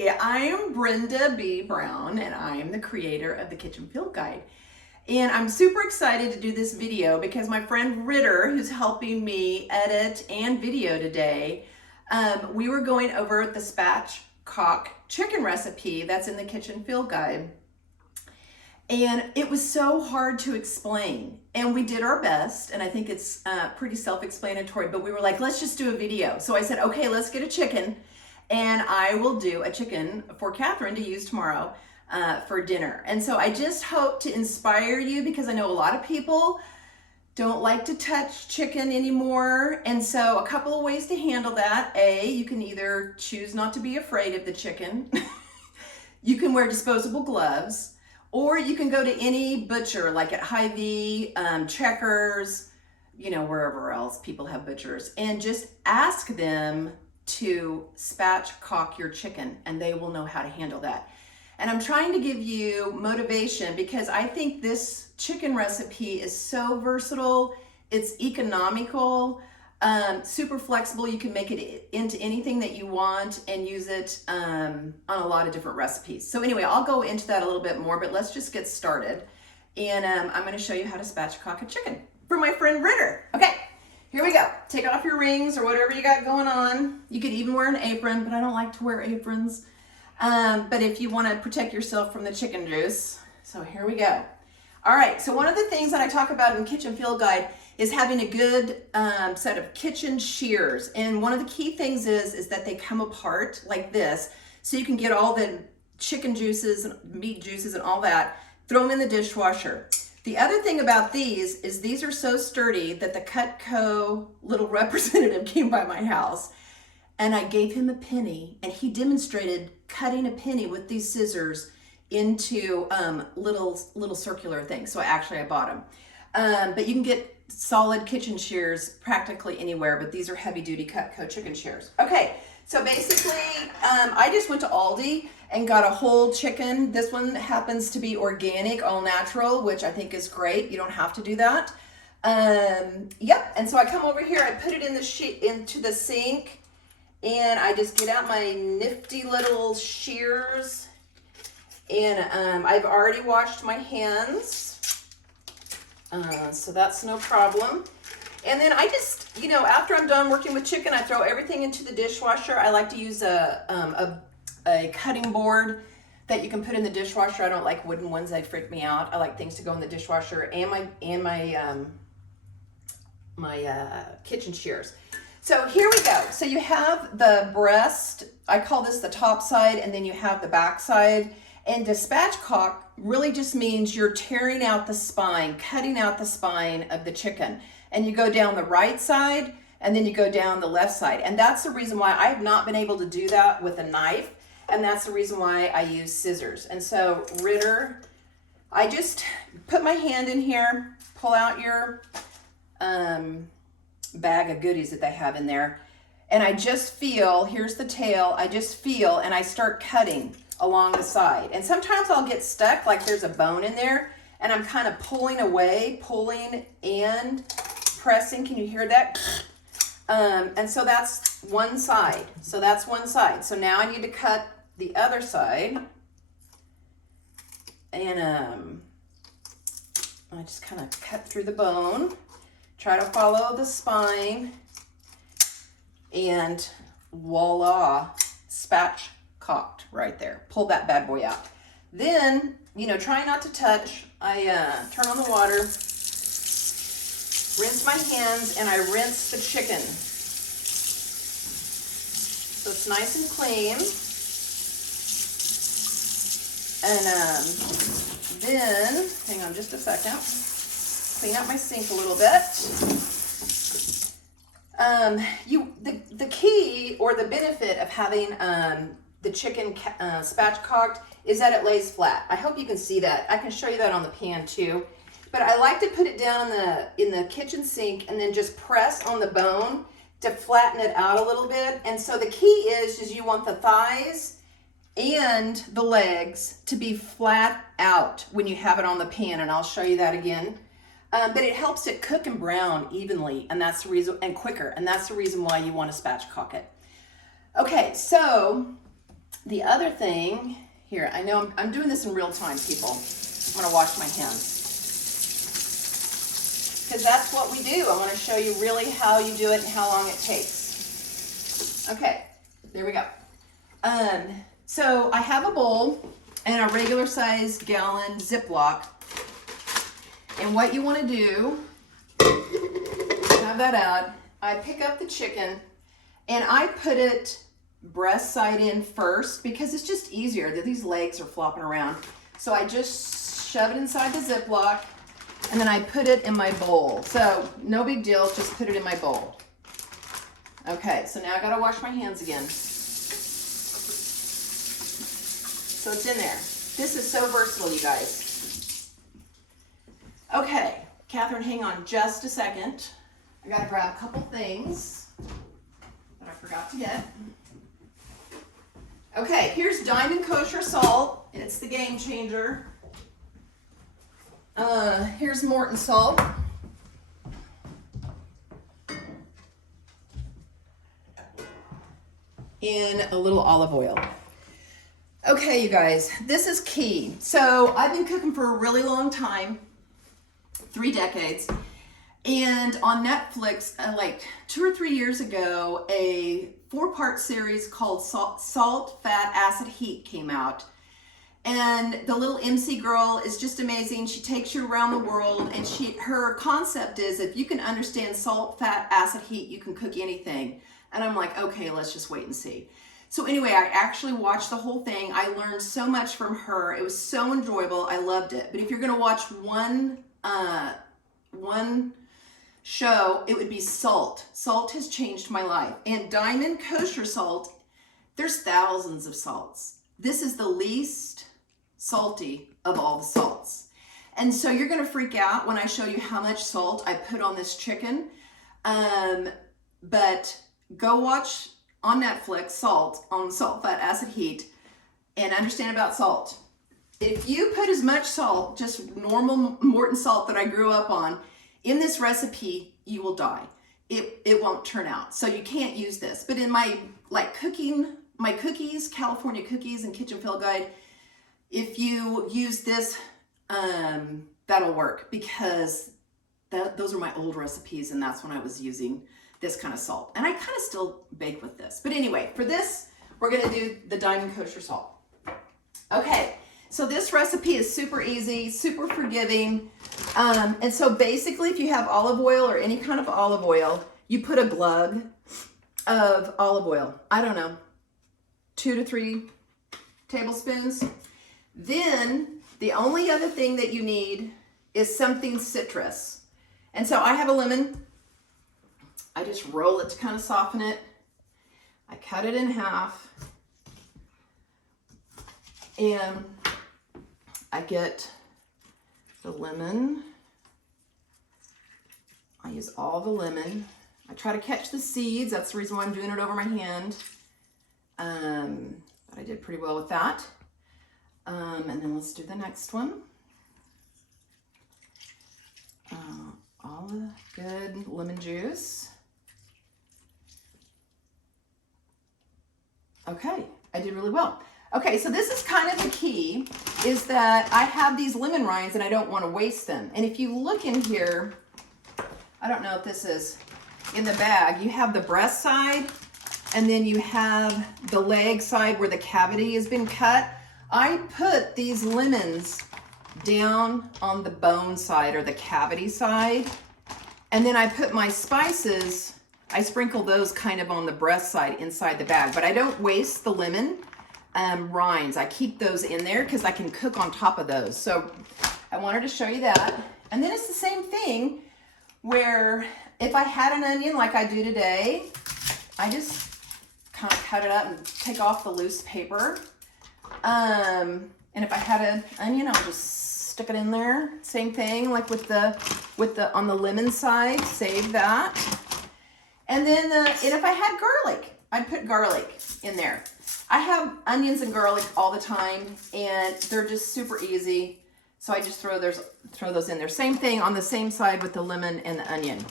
Hey, I'm Brenda B. Brown, and I'm the creator of the Kitchen Field Guide. And I'm super excited to do this video because my friend Ritter, who's helping me edit and video today, we were going over the Spatchcock chicken recipe that's in the Kitchen Field Guide. And it was so hard to explain. And we did our best, and I think it's pretty self-explanatory, but we were like, let's just do a video. So I said, okay, let's get a chicken. And I will do a chicken for Catherine to use tomorrow for dinner. And so I just hope to inspire you because I know a lot of people don't like to touch chicken anymore. And so a couple of ways to handle that. A, you can either choose not to be afraid of the chicken. You can wear disposable gloves, or you can go to any butcher like at Hy-Vee, Checkers, you know, wherever else people have butchers, and just ask them to spatchcock your chicken and they will know how to handle that. And I'm trying to give you motivation because I think this chicken recipe is so versatile, it's economical, super flexible. You can make it into anything that you want and use it on a lot of different recipes. So anyway, I'll go into that a little bit more, but let's just get started. And I'm gonna show you how to spatchcock a chicken for my friend Ritter. Okay. Here we go. Take off your rings or whatever you got going on. You could even wear an apron, but I don't like to wear aprons. But if you want to protect yourself from the chicken juice. So here we go. All right, so one of the things that I talk about in Kitchen Field Guide is having a good set of kitchen shears. And one of the key things is that they come apart like this, so you can get all the chicken juices, and meat juices and all that, throw them in the dishwasher. The other thing about these is these are so sturdy that the Cutco little representative came by my house and I gave him a penny and he demonstrated cutting a penny with these scissors into little circular things. So I bought them. But you can get solid kitchen shears practically anywhere, but these are heavy duty Cutco chicken shears. Okay, so basically I just went to Aldi and got a whole chicken. This one happens to be organic, all natural, which I think is great. You don't have to do that. Yep, and so I come over here, I put it in into the sink, and I just get out my nifty little shears, and I've already washed my hands, so that's no problem. And then I just, you know, after I'm done working with chicken, I throw everything into the dishwasher. I like to use a cutting board that you can put in the dishwasher. I don't like wooden ones, they freak me out. I like things to go in the dishwasher, and my kitchen shears. So here we go. So you have the breast, I call this the top side, and then you have the back side. And to spatchcock really just means you're tearing out the spine, cutting out the spine of the chicken. And you go down the right side, and then you go down the left side. And that's the reason why I have not been able to do that with a knife. And that's the reason why I use scissors. And so Ritter, I just put my hand in here, pull out your bag of goodies that they have in there. And I just feel, here's the tail, I just feel, and I start cutting along the side. And sometimes I'll get stuck, like there's a bone in there, and I'm kind of pulling away, pulling and pressing. Can you hear that? And so that's one side. So that's one side. So now I need to cut the other side. And I just kind of cut through the bone, try to follow the spine, and voila, spatchcocked right there. Pull that bad boy out. Then, you know, try not to touch. I turn on the water, rinse my hands, and I rinse the chicken. So it's nice and clean. And then, hang on just a second, clean up my sink a little bit. The key or the benefit of having the chicken spatchcocked is that it lays flat. I hope you can see that. I can show you that on the pan too. But I like to put it down in the kitchen sink and then just press on the bone to flatten it out a little bit. And so the key is you want the thighs and the legs to be flat out when you have it on the pan, and I'll show you that again. But it helps it cook and brown evenly, and that's the reason, and quicker, and that's the reason why you want to spatchcock it. Okay, so The other thing, here, I know I'm doing this in real time, people. I'm gonna wash my hands. Because that's what we do. I want to show you really how you do it and how long it takes. Okay, there we go. So I have a bowl and a regular size gallon Ziploc. And what you want to do, have that out. I pick up the chicken and I put it breast side in first because it's just easier. These legs are flopping around. So I just shove it inside the Ziploc. And then I put it in my bowl. So no big deal, just put it in my bowl. Okay, so now I gotta wash my hands again. So it's in there. This is so versatile, you guys. Okay, Catherine, hang on just a second. I gotta grab a couple things that I forgot to get. Okay, here's Diamond Kosher salt. It's the game changer. Here's Morton salt. And a little olive oil. Okay, you guys, this is key. So I've been cooking for a really long time, 3 decades. And on Netflix, like 2 or 3 years ago, a 4-part series called Salt, Fat, Acid, Heat came out. And the little MC girl is just amazing. She takes you around the world, and her concept is if you can understand salt, fat, acid, heat, you can cook anything. And I'm like, okay, let's just wait and see. So anyway, I actually watched the whole thing. I learned so much from her. It was so enjoyable. I loved it. But if you're gonna watch one show, it would be salt. Salt has changed my life. And Diamond Kosher salt, there's thousands of salts. This is the least salty of all the salts. And so you're gonna freak out when I show you how much salt I put on this chicken. But go watch on Netflix Salt, Fat, Acid, Heat, and understand about salt. If you put as much salt, just normal Morton salt that I grew up on, in this recipe, you will die. It won't turn out. So you can't use this. But in my cookies, California cookies and kitchen fill guide, if you use this, that'll work because those are my old recipes and that's when I was using this kind of salt. And I kind of still bake with this. But anyway, for this, we're gonna do the Diamond Kosher salt. Okay, so this recipe is super easy, super forgiving. And so basically, if you have olive oil or any kind of olive oil, you put a glug of olive oil. I don't know, 2 to 3 tablespoons. Then the only other thing that you need is something citrus. And so I have a lemon. I just roll it to kind of soften it. I cut it in half. And I get the lemon. I use all the lemon. I try to catch the seeds. That's the reason why I'm doing it over my hand. But I did pretty well with that. And then let's do the next one. All the good lemon juice. Okay, I did really well. Okay, so this is kind of the key, is that I have these lemon rinds and I don't want to waste them. And if you look in here, I don't know if this is in the bag, you have the breast side and then you have the leg side where the cavity has been cut. I put these lemons down on the bone side or the cavity side. And then I put my spices, I sprinkle those kind of on the breast side inside the bag, but I don't waste the lemon rinds. I keep those in there because I can cook on top of those. So I wanted to show you that. And then it's the same thing where if I had an onion like I do today, I just kind of cut it up and take off the loose paper. And if I had an onion, I'll just stick it in there. Same thing like with the on the lemon side, save that. And then and if I had garlic, I'd put garlic in there. I have onions and garlic all the time and they're just super easy. So I just throw those in there. Same thing on the same side with the lemon and the onion.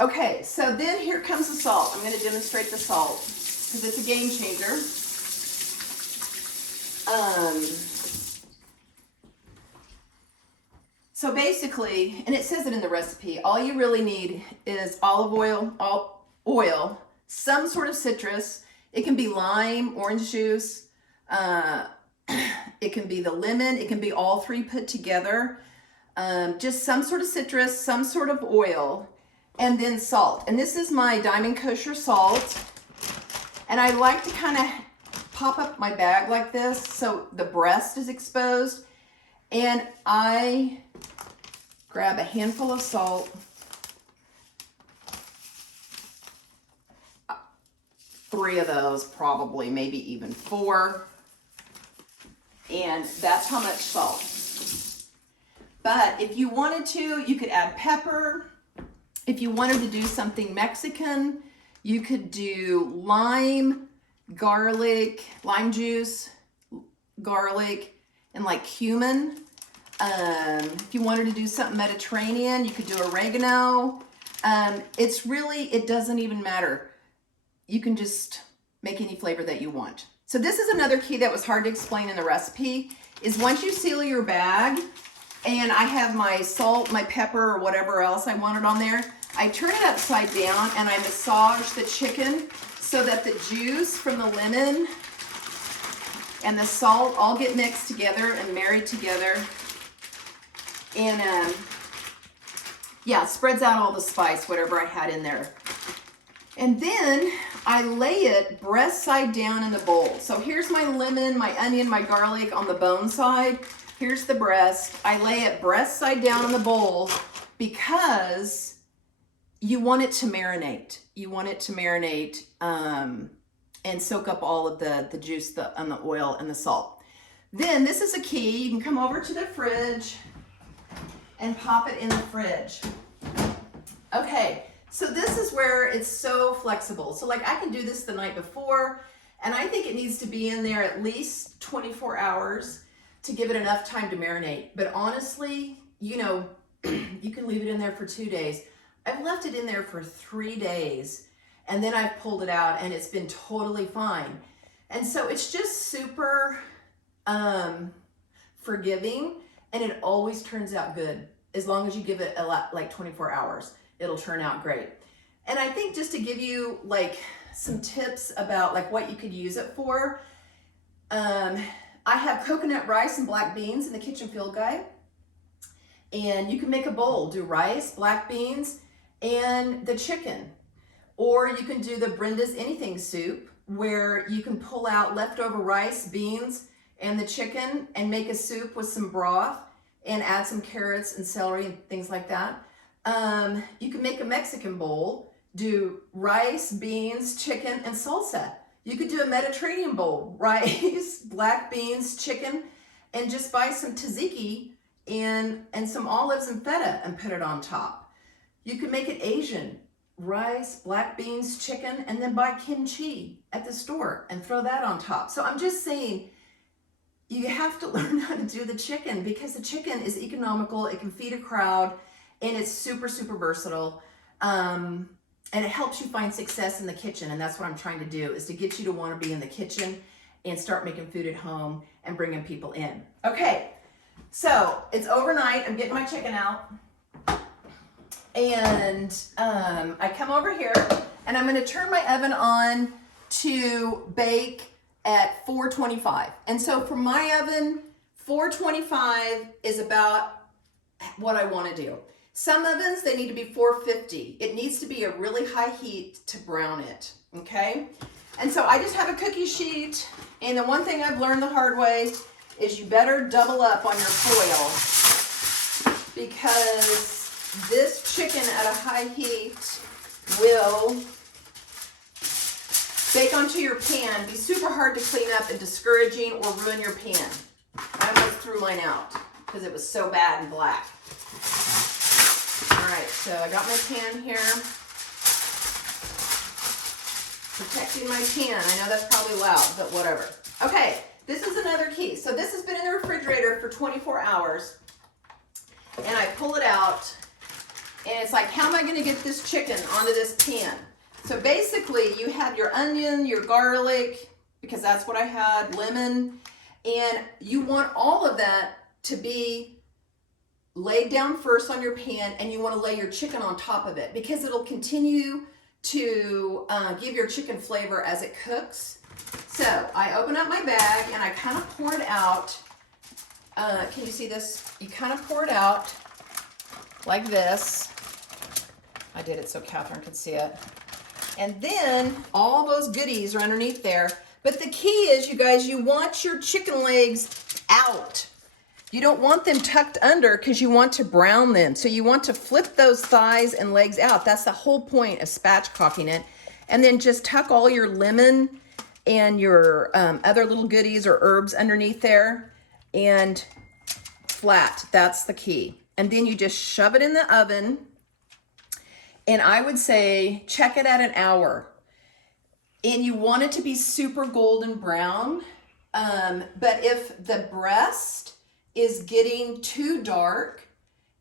Okay, so then here comes the salt. I'm gonna demonstrate the salt because it's a game changer. So basically, and it says it in the recipe, all you really need is olive oil, some sort of citrus. It can be lime, orange juice, it can be the lemon, it can be all three put together. Just some sort of citrus, some sort of oil, and then salt. And this is my Diamond Kosher salt. And I like to kind of pop up my bag like this so the breast is exposed. And I grab a handful of salt, 3 of those probably, maybe even 4. And that's how much salt. But if you wanted to, you could add pepper. If you wanted to do something Mexican, you could do lime, garlic, lime juice, garlic, and like cumin. If you wanted to do something Mediterranean, you could do oregano. It's really, it doesn't even matter. You can just make any flavor that you want. So this is another key that was hard to explain in the recipe, is once you seal your bag, and I have my salt, my pepper, or whatever else I wanted on there, I turn it upside down and I massage the chicken so that the juice from the lemon and the salt all get mixed together and married together. And yeah, spreads out all the spice, whatever I had in there. And then I lay it breast side down in the bowl. So here's my lemon, my onion, my garlic on the bone side. Here's the breast. I lay it breast side down in the bowl because you want it to marinate. You want it to marinate and soak up all of the juice and the oil and the salt. Then this is a key. You can come over to the fridge and pop it in the fridge. Okay, so this is where it's so flexible. So like I can do this the night before, and I think it needs to be in there at least 24 hours to give it enough time to marinate. But honestly, you know, you can leave it in there for 2 days. I've left it in there for 3 days, and then I've pulled it out and it's been totally fine. And so it's just super forgiving, and it always turns out good. As long as you give it like 24 hours, it'll turn out great. And I think just to give you like some tips about like what you could use it for, I have coconut rice and black beans in the kitchen field guide. And you can make a bowl, do rice, black beans, and the chicken. Or you can do the Brenda's Anything soup, where you can pull out leftover rice, beans, and the chicken and make a soup with some broth and add some carrots and celery and things like that. You can make a Mexican bowl, do rice, beans, chicken, and salsa. You could do a Mediterranean bowl, rice, black beans, chicken, and just buy some tzatziki and some olives and feta and put it on top. You can make it Asian, rice, black beans, chicken, and then buy kimchi at the store and throw that on top. So I'm just saying, you have to learn how to do the chicken, because the chicken is economical, it can feed a crowd, and it's super, super versatile. And it helps you find success in the kitchen, and that's what I'm trying to do, is to get you to want to be in the kitchen and start making food at home and bringing people in. Okay, so it's overnight. I'm getting my chicken out, and I come over here, and I'm going to turn my oven on to bake at 425. And so for my oven, 425 is about what I want to do. Some ovens, they need to be 450. It needs to be a really high heat to brown it, okay? And so I just have a cookie sheet, and the one thing I've learned the hard way is you better double up on your foil, because this chicken at a high heat will bake onto your pan, be super hard to clean up and discouraging, or ruin your pan. I almost threw mine out because it was so bad and black. All right, so I got my pan here. Protecting my pan. I know that's probably loud, but whatever. Okay, this is another key. So this has been in the refrigerator for 24 hours. And I pull it out, and it's like, how am I going to get this chicken onto this pan? So basically, you have your onion, your garlic, because that's what I had, lemon, and you want all of that to be lay down first on your pan, and you want to lay your chicken on top of it because it'll continue to give your chicken flavor as it cooks. So I open up my bag and I kind of pour it out. Can you see this? You kind of pour it out like this. I did it so Catherine could see it. And then all those goodies are underneath there. But the key is, you guys, you want your chicken legs out. You don't want them tucked under because you want to brown them. So you want to flip those thighs and legs out. That's the whole point of spatchcocking it. And then just tuck all your lemon and your other little goodies or herbs underneath there and flat. That's the key. And then you just shove it in the oven. And I would say check it at an hour. And you want it to be super golden brown. But if the breast is getting too dark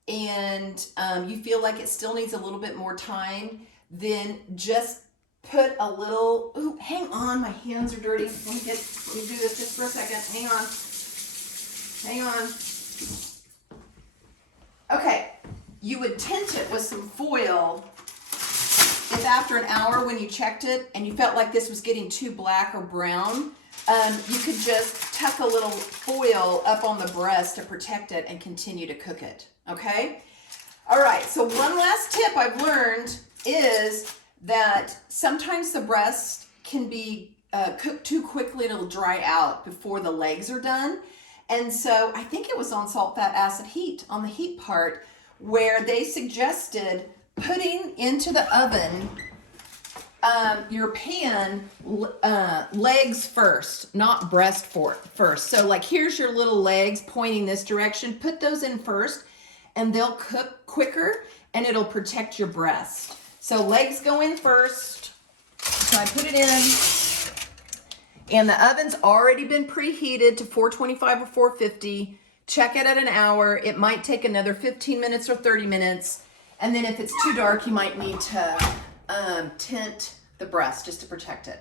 and you feel like it still needs a little bit more time, then just put a little, ooh, hang on, my hands are dirty. Let me do this just for a second. Hang on. Okay, you would tint it with some foil if after an hour when you checked it and you felt like this was getting too black or brown. You could just tuck a little foil up on the breast to protect it and continue to cook it, okay? All right, so one last tip I've learned is that sometimes the breast can be cooked too quickly and it'll dry out before the legs are done. And so I think it was on Salt, Fat, Acid, Heat, on the heat part, where they suggested putting into the oven your pan legs first, not breast first. So like here's your little legs pointing this direction. Put those in first and they'll cook quicker and it'll protect your breast. So legs go in first. So I put it in and the oven's already been preheated to 425 or 450. Check it at an hour. It might take another 15 minutes or 30 minutes. And then if it's too dark, you might need to tint the breast just to protect it.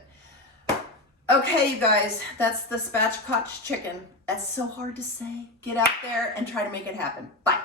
Okay, you guys, that's the spatchcock chicken. That's so hard to say. Get out there and try to make it happen. Bye.